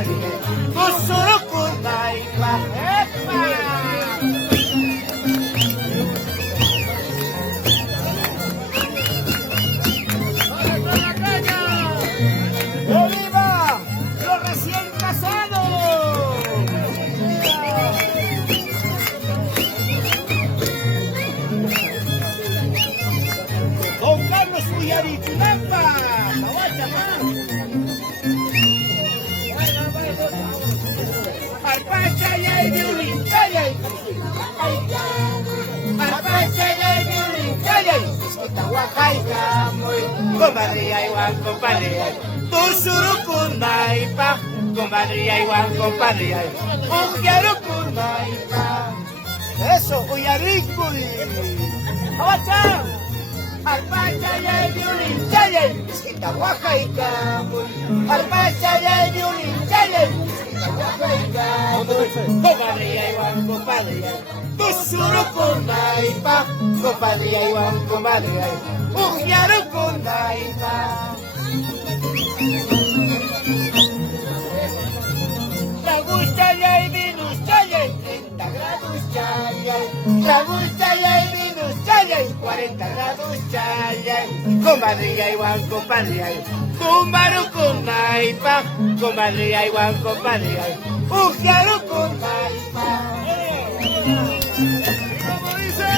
compadre, Usurukundaipa, ¡epa! ¡Viva los recién casados! Don Carlos Uyarichulapa, Arpachayay, violín, chayay, Arpachayay, violín, chayay, Itahuacaica, muy, compadre, aywan, compadre, Usurukundaipa, compadre, aywan, compadre, Uyarukundaipa. Eso, Uyariculi. ¡Abacha! Arpachayay, violín, chayay, Itahuacaica, muy, Arpachayay, violín, chayay, compadre, aywan, compadre, Usurukundaipa, compadre, aywan, compadre, Uyarukundaipa. Tragus chayay, vinus chayay, 30 grados chayay, Tragus chayay, vinus chayay, 40 grados chayay, compadre, aywan, compadre, Umarukundaipa, compadre, aywan, compadre, Uyarukundaipa. ¿Cómo dice?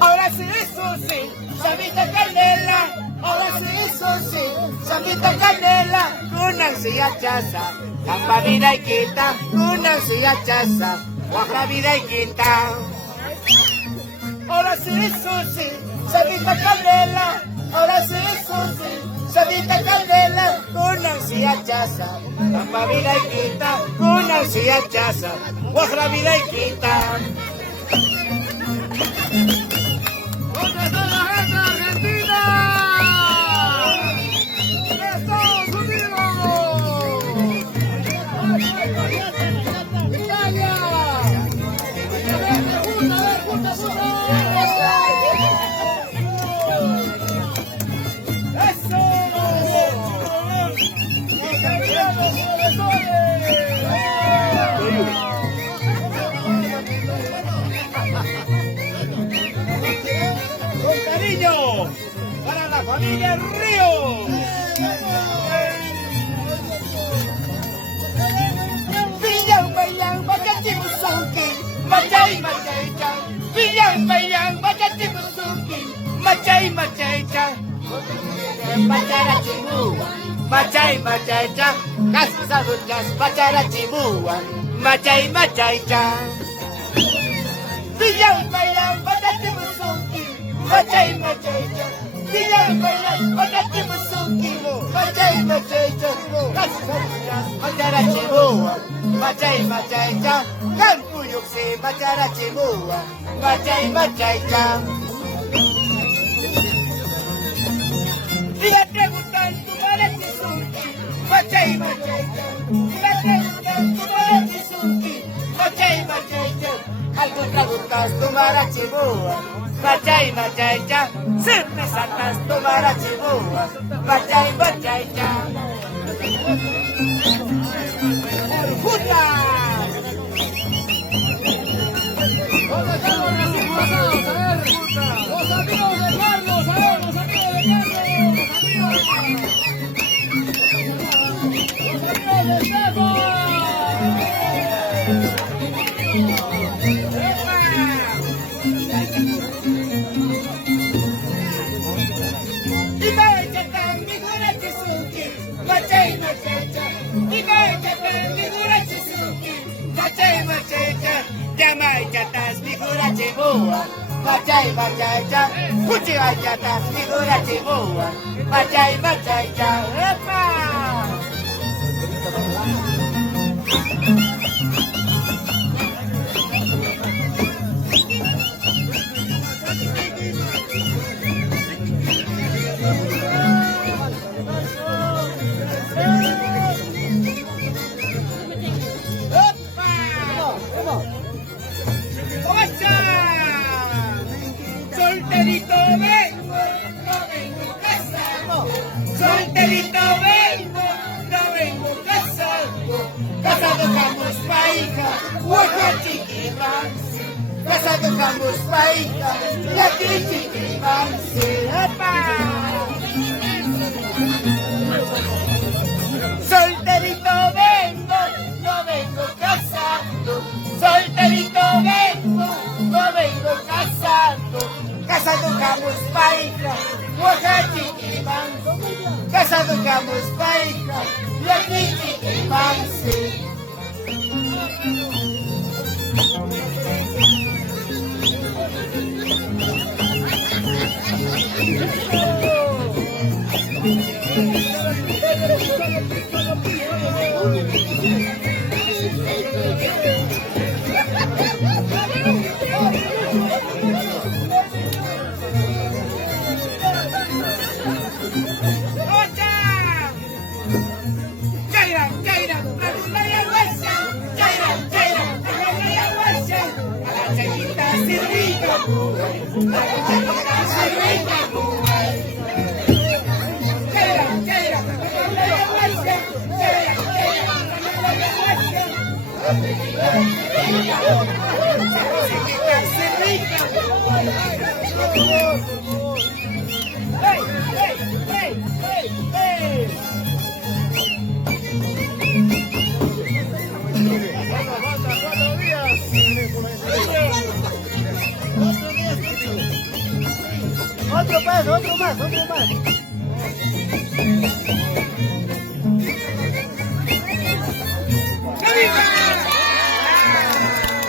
Ahora sí, eso sí, Samita Canela, ahora sí, eso sí, Samita Canela, con ansia chaza, Camba vida y quita, con ansia chaza, Guajra vida y quita. Ahora sí, eso sí, Samita Canela, ahora sí, eso sí, Samita Canela, con ansia chaza, Camba vida y quita, con ansia chaza, Guajra vida y quita. ¿Dónde está la gente argentina? ¡Estados Unidos! ¡Italia! ¡Eso! ¡Italianos con cariño para la familia Ríos. Villan, bayan, bacachimusuki, machay, machay-chan. Villan, bayan, bacachimusuki, machay, machay-chan. Macharachimua, machay, machay-chan. Casas macharachimua, machay, machay-chan. Villan, bayan, bacachimusuki, machay, machay-chan. Villan, bayan, bacachimusuki, machay, machay-chan. Macharachimua, machay, machay-chan. Campuyuxi, macharachimua, machay, machay-chan. Diga preguntan tu marachisuki, machay, machay-chan. Diga preguntan tu marachisuki, machay, machay-chan. Algo preguntas tu marachimua, machay, machay-chan. Siempre saltas tu marachimua, machay, machay-chan. ¡Puta! ¿Dónde están los recién pasados? A ver, puta. Los amigos de Carlos, a ver, los amigos de Carlos, los amigos. Los amigos de Stefan. Machay, machay-chan, Yamay chatas, figura chibua, machay, machay-chan, Cuchivay chatas, figura chibua, machay, machay-chan, ¡epa! Solterito, ven, no vengo casado. Solterito, ven. tocamos paita, y aquí chiquipanse, ¡apa! Solterito vengo, no vengo casando, solterito vengo, no vengo casando, casa tocamos paita, Oaxachiquipanse, casa tocamos paita, y aquí chiquipanse. Otro más, otro más.